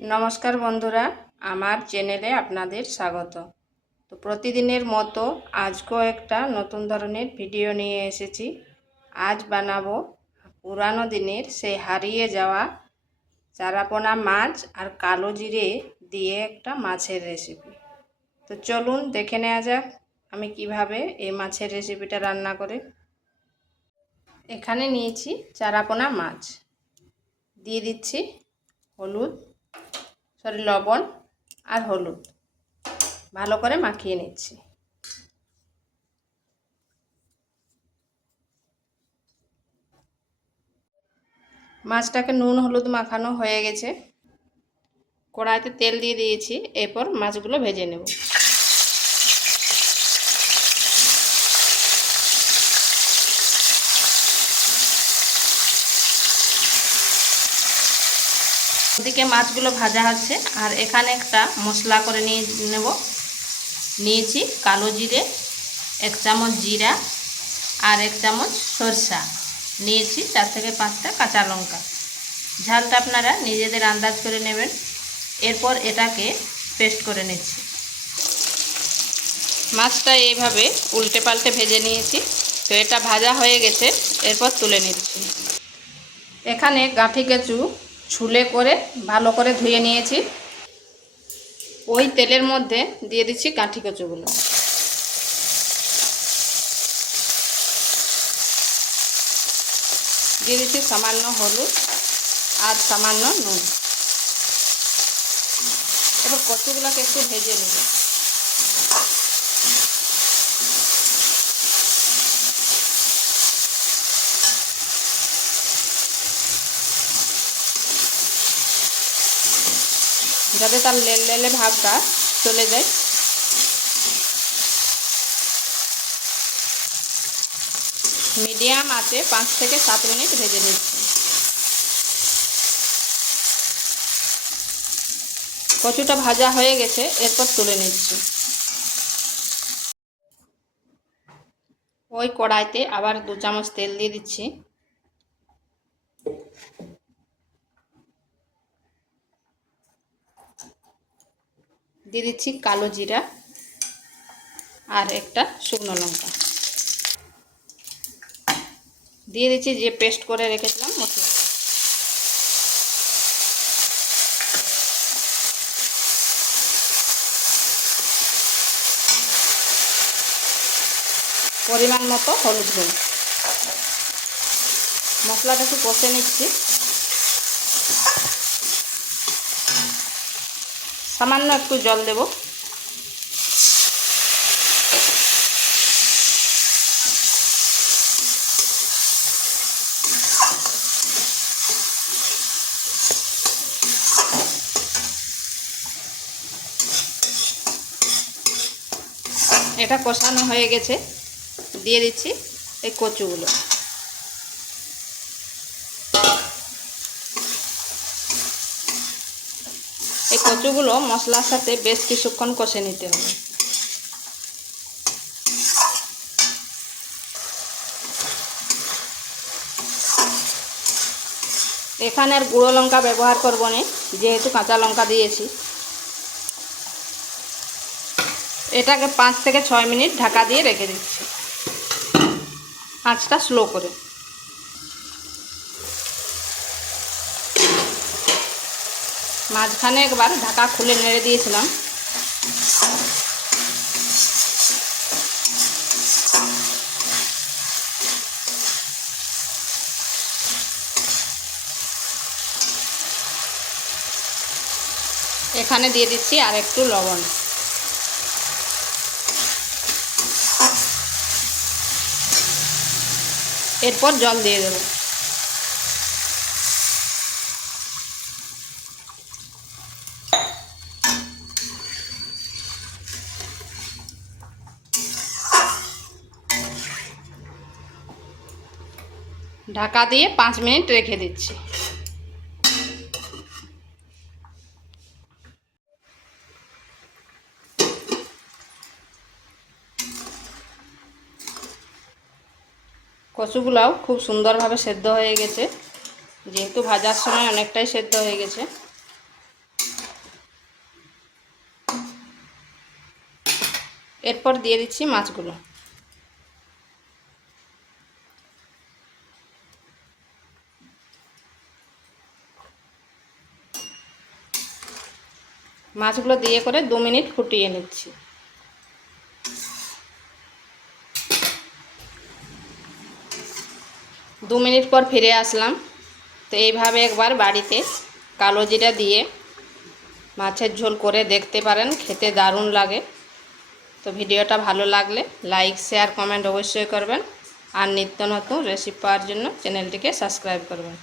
নমস্কার বন্ধুরা, আমার চ্যানেলে আপনাদের স্বাগত। তো প্রতিদিনের মতো আজকেও একটা নতুন ধরনের ভিডিও নিয়ে এসেছি। আজ বানাবো পুরানো দিনের সেই হারিয়ে যাওয়া চারাপোনা মাছ আর কালো জিরে দিয়ে একটা মাছের রেসিপি। তো চলুন দেখে নেওয়া যাক আমি কিভাবে এই মাছের রেসিপিটা রান্না করে। এখানে নিয়েছি চারাপোনা মাছ, দিয়ে দিচ্ছি লবণ আর হলুদ, ভালো করে মাখিয়ে নিচ্ছি। মাছটাকে নুন হলুদ মাখানো হয়ে গেছে, কড়াইতে তেল দিয়ে দিয়েছি। এরপর মাছগুলো ভেজে নেব। ওদিকে মাছগুলো ভাজা হচ্ছে আর এখানে একটা মশলা করে নেব। নিয়েছি কালো জিরে, 1 চামচ জিরা আর 1 চামচ সরষা, নিয়েছি 4 থেকে 5টা কাঁচা লঙ্কা। ঝালটা আপনারা নিজেদের আন্দাজ করে নেবেন। এরপর এটাকে পেস্ট করে নিচ্ছি। মাছটা এইভাবে উল্টে পাল্টে ভেজে নিয়েছি। তো এটা ভাজা হয়ে গেছে, এরপর তুলে নিচ্ছি। এখানে গাঁঠি কচু ছুলে করে ভালো করে ধুয়ে নিয়েছি। ওই তেলের মধ্যে দিয়ে দিচ্ছি গাঁঠি কচুগুলো। দিয়ে দিচ্ছি সামান্য হলুদ আর সামান্য নুন। এবার কচুগুলোকে একটু ভেজে নেব। যাতে তার লেলে ভাবটা চলে যায়। মিডিয়াম আছে 5 থেকে 7 মিনিট ভেজে নিচ্ছি। কচুটা ভাজা হয়ে গেছে, এরপর তুলে নিচ্ছি। ওই কড়াইতে আবার 2 চামচ তেল দিয়ে দিচ্ছি। দিয়ে দিচ্ছি কালো জিরা আর একটা শুকনো লঙ্কা। দিয়ে দিচ্ছি যে পেস্ট করে রেখেছিলাম মশলা। পরিমাণ মতো হলুদ গুঁড়ো। মশলাটা একটু কষে নিচ্ছি। সামান্য একটু জল দেব। এটা কষানো হয়ে গেছে, দিয়ে দিচ্ছি এই কচুগুলো। এই কচুগুলো মশলার সাথে বেশ কিছুক্ষণ কষে নিতে হবে। এখানে আর গুঁড়ো লঙ্কা ব্যবহার করব না, যেহেতু কাঁচা লঙ্কা দিয়েছি। এটাকে 5 থেকে 6 মিনিট ঢাকা দিয়ে রেখে দিচ্ছি, আঁচটা স্লো করে। মাঝখানে একবার ঢাকা খুলে নেড়ে দিয়েছিলাম। এখানে দিয়ে দিচ্ছি আর একটু লবণ। এরপর জল দিয়ে দেব। ঢাকা দিয়ে 5 মিনিট রেখে দিচ্ছি। কচুগুলাও খুব সুন্দরভাবে সেদ্ধ হয়ে গেছে, যেহেতু ভাজার সময় অনেকটাই সেদ্ধ হয়ে গেছে। এরপর দিয়ে দিচ্ছি মাছগুলো। মাছগুলো দিয়ে করে 2 মিনিট ফুটিয়ে নিচ্ছি। দু মিনিট পর ফিরে আসলাম। তো এইভাবে একবার বাড়িতে কালো জিরা দিয়ে মাছের ঝোল করে দেখতে পারেন, খেতে দারুণ লাগে। তো ভিডিওটা ভালো লাগলে লাইক, শেয়ার, কমেন্ট অবশ্যই করবেন। আর নিত্য নতুন রেসিপি পাওয়ার জন্য চ্যানেলটিকে সাবস্ক্রাইব করবেন।